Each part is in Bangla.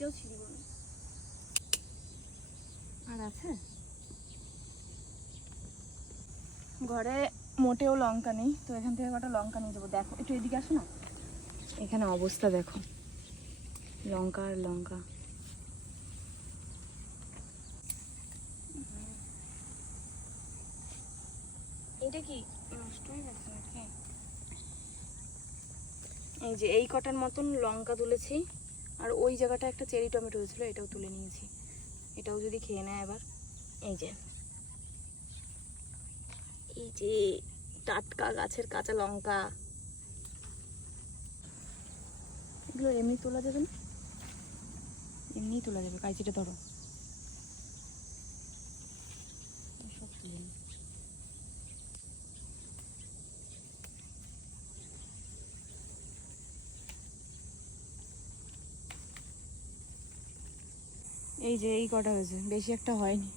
এইটাও ছিঁড়ব না। আর আছে ঘরে মোটেও লঙ্কা নেই, তো এখান থেকে কটা লঙ্কা নিয়ে যাবো। দেখো একটু এদিকে আসো না, এখানে অবস্থা দেখো, লঙ্কা আর লঙ্কা। এটা কি নষ্ট হয়ে গেছে নাকি? এই যে এই কটার মতন লঙ্কা তুলেছি, আর ওই জায়গাটা একটা চেরি টমেটো হয়েছিল, এটাও তুলে নিয়েছি। এটাও যদি খেয়ে নেয় এবার। এই যে এই যে টাটকা গাছের কাঁচা লঙ্কা, এগুলো এমনি তোলা যাবে না? এমনিই তোলা যাবে, কাঁচিটা ধরো। সব তুলে নিই। এই যে এই কটা হয়েছে, বেশি একটা হয়নি।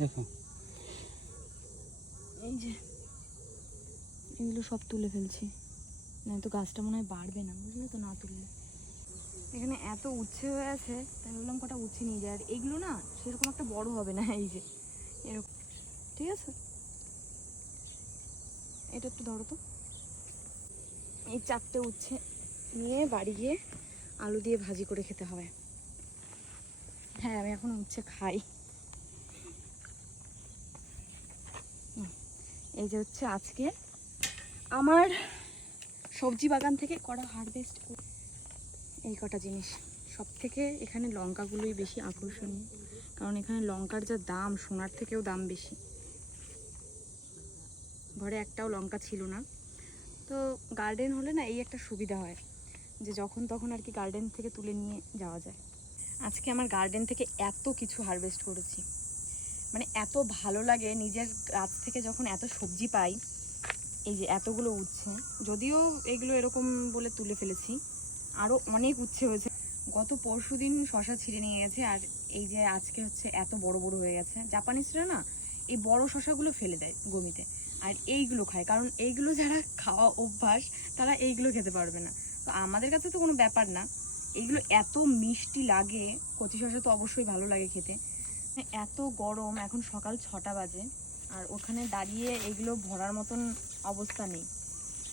দেখো এই যে এগুলো সব তুলে ফেলছি, না তো গাছটা মনে হয় বাড়বে না, বুঝলে তো, না তুললে। এখানে এত উচ্ছে হয়ে আছে, তাই বললাম কটা উচ্ছে নিয়ে যায়। আর এইগুলো না সেরকম একটা বড় হবে না, এই যে এরকম। ঠিক আছে, এটা একটু ধরো তো। এই 4টে উচ্ছে নিয়ে বাড়ি গিয়ে আলু দিয়ে ভাজি করে খেতে হবে। হ্যাঁ, আমি এখন উচ্ছে খাই। এই যে হচ্ছে আজকে আমার সবজি বাগান থেকে করা হারভেস্ট। এই কটা জিনিস সব থেকে এখানে লঙ্কাগুলোই বেশি আকর্ষণীয়, কারণ এখানে লঙ্কার যা দাম, সোনার থেকেও দাম বেশি। ঘরে একটাও লঙ্কা ছিল না, তো গার্ডেন হলে না এই একটা সুবিধা হয় যে যখন তখন আর কি গার্ডেন থেকে তুলে নিয়ে যাওয়া যায়। আজকে আমার গার্ডেন থেকে এত কিছু হারভেস্ট করেছি, মানে এত ভালো লাগে নিজের গাছ থেকে যখন এত সবজি পাই। এই যে এতগুলো উচ্ছে, যদিও এগুলো এরকম বলে তুলে ফেলেছি, আরও অনেক উচ্ছে হয়েছে। গত পরশুদিন শশা ছিঁড়ে নিয়ে গেছে, আর এই যে আজকে হচ্ছে এত বড় বড় হয়ে গেছে। জাপানিজরা না এই বড় শশাগুলো ফেলে দেয় গমিতে, আর এইগুলো খায়, কারণ এইগুলো যারা খাওয়া অভ্যাস তারা এইগুলো খেতে পারবে না। তো আমাদের কাছে তো কোনো ব্যাপার না, এইগুলো এত মিষ্টি লাগে। কচি শশা তো অবশ্যই ভালো লাগে খেতে। এত গরম, এখন সকাল 6টা বাজে, আর ওখানে দাঁড়িয়ে এগুলো ভরার মতন অবস্থা নেই।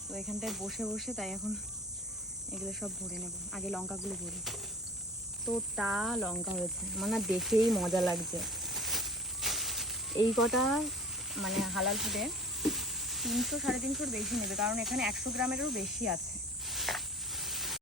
তো এখানটায় বসে বসে তাই এখন এগুলো সব ভরে নেব। আগে লঙ্কাগুলো ভরি। তো তা লঙ্কা হয়েছে, মানে দেখেই মজা লাগছে। এই কটা মানে হালাল ফুডে 300 সাড়ে 300 বেশি নেবে, কারণ এখানে 100 গ্রামেরও বেশি আছে।